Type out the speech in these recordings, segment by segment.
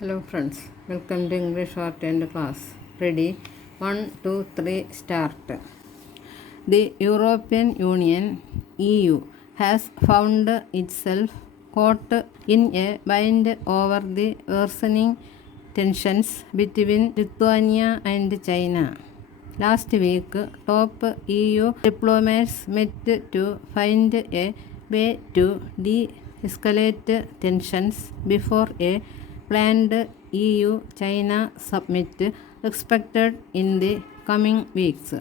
Hello friends, welcome to English Shorthand class. Ready? 1, 2, 3, start. The European Union (EU) has found itself caught in a bind over the worsening tensions between Lithuania and China. Last week, top EU diplomats met to find a way to de-escalate tensions before a planned EU-China summit expected in the coming weeks.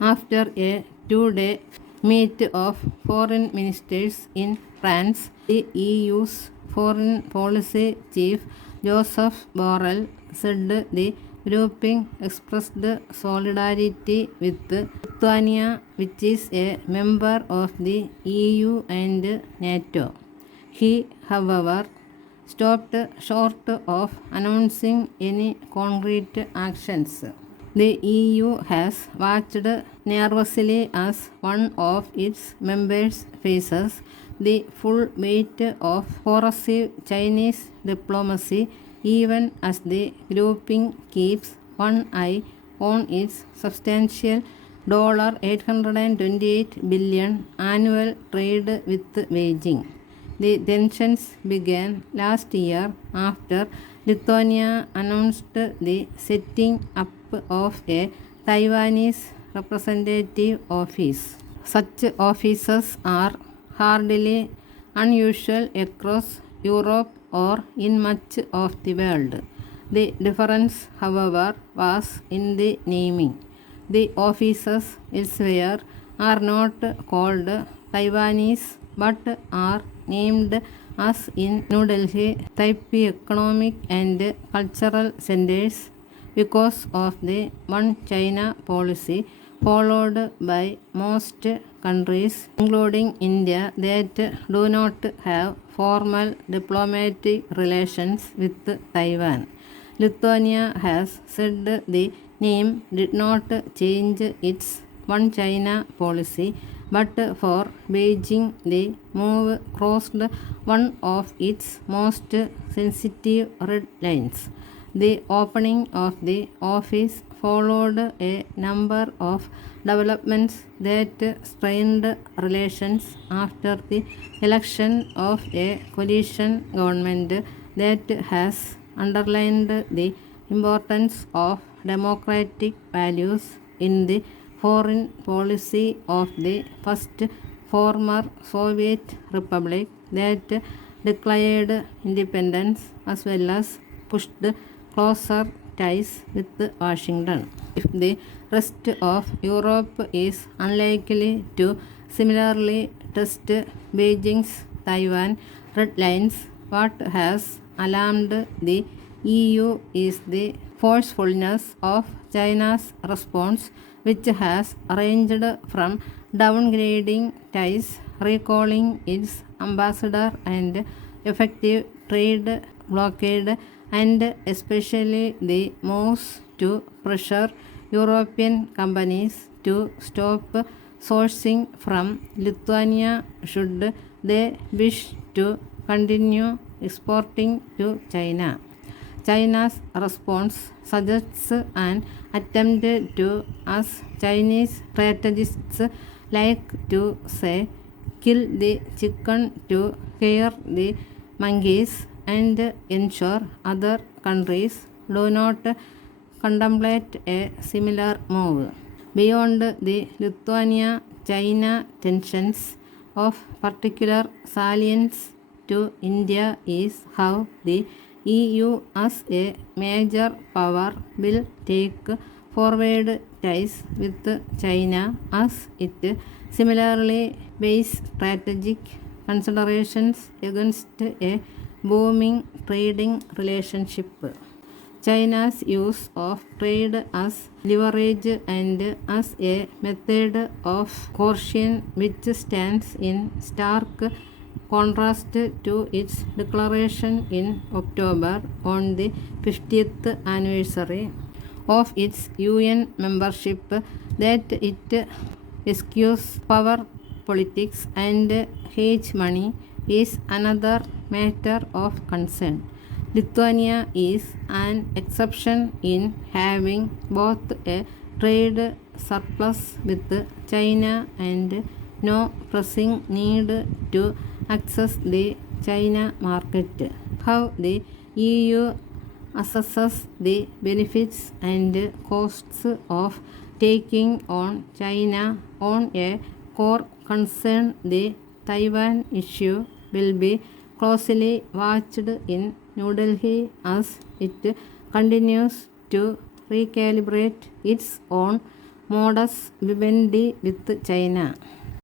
After a two-day meet of foreign ministers in France, the EU's foreign policy chief Joseph Borrell said the grouping expressed solidarity with Lithuania, which is a member of the EU and NATO. He, however, stopped short of announcing any concrete actions. The EU has watched nervously as one of its members faces the full weight of corrosive Chinese diplomacy, even as the grouping keeps one eye on its substantial $828 billion annual trade with Beijing. The tensions began last year after Lithuania announced the setting up of a Taiwanese representative office. Such offices are hardly unusual across Europe or in much of the world. The difference, however, was in the naming. The offices elsewhere are not called Taiwanese but are named as in New Delhi Taipei economic and cultural centers because of the One China policy followed by most countries, including India, that do not have formal diplomatic relations with Taiwan. Lithuania has said the name did not change its One China policy, but for Beijing the move crossed one of its most sensitive red lines. The opening of the office followed a number of developments that strained relations after the election of a coalition government that has underlined the importance of democratic values in the foreign policy of the first former Soviet republic that declared independence, as well as pushed closer ties with Washington. If the rest of Europe is unlikely to similarly test Beijing's Taiwan red lines, what has alarmed the EU is the forcefulness of China's response, which has ranged from downgrading ties, recalling its ambassador, and effective trade blockade, and especially the moves to pressure European companies to stop sourcing from Lithuania should they wish to continue exporting to China. China's response suggests an attempt to, as Chinese strategists like to say, kill the chicken to scare the monkeys and ensure other countries do not contemplate a similar move. Beyond the Lithuania-China tensions, of particular salience to India is how the EU as a major power will take forward ties with China, as it similarly weighs strategic considerations against a booming trading relationship. China's use of trade as leverage and as a method of coercion, which stands in stark contrast to its declaration in October on the 50th anniversary of its UN membership that it eschews power politics and hegemony, is another matter of concern. Lithuania is an exception in having both a trade surplus with China and no pressing need to access the China market. How the EU assesses the benefits and costs of taking on China on a core concern, the Taiwan issue, will be closely watched in New Delhi as it continues to recalibrate its own modus vivendi with China.